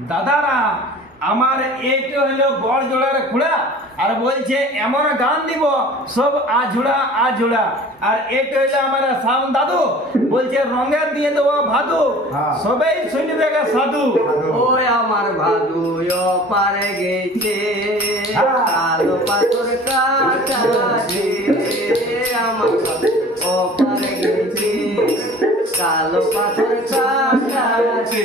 দাদারা আমার এইটা হলো বড় জোড়ার খুড়া আর বলছে এমন গান দিব সব আঝুড়া আঝুড়া আর এটা হইল আমার শাম দাদু বলছে রঙের দিয়ে দেবো ভাদু হ্যাঁ। সবাই শুনবে গে সাধু ওই আমার ভাদু পারে গেছে হ্যাঁ। কালো পাথর কাটাছে আমার ভাদু ও পারে গেছে কালো পাথর কাটাছে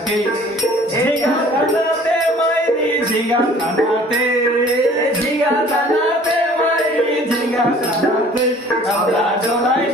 ডাকে ঝিঙা থানাতে মাইরি ঝিঙা থানাতে ঝিঙা থানাতে মাইরি ঝিঙা থানাতে আমরা ডোলাই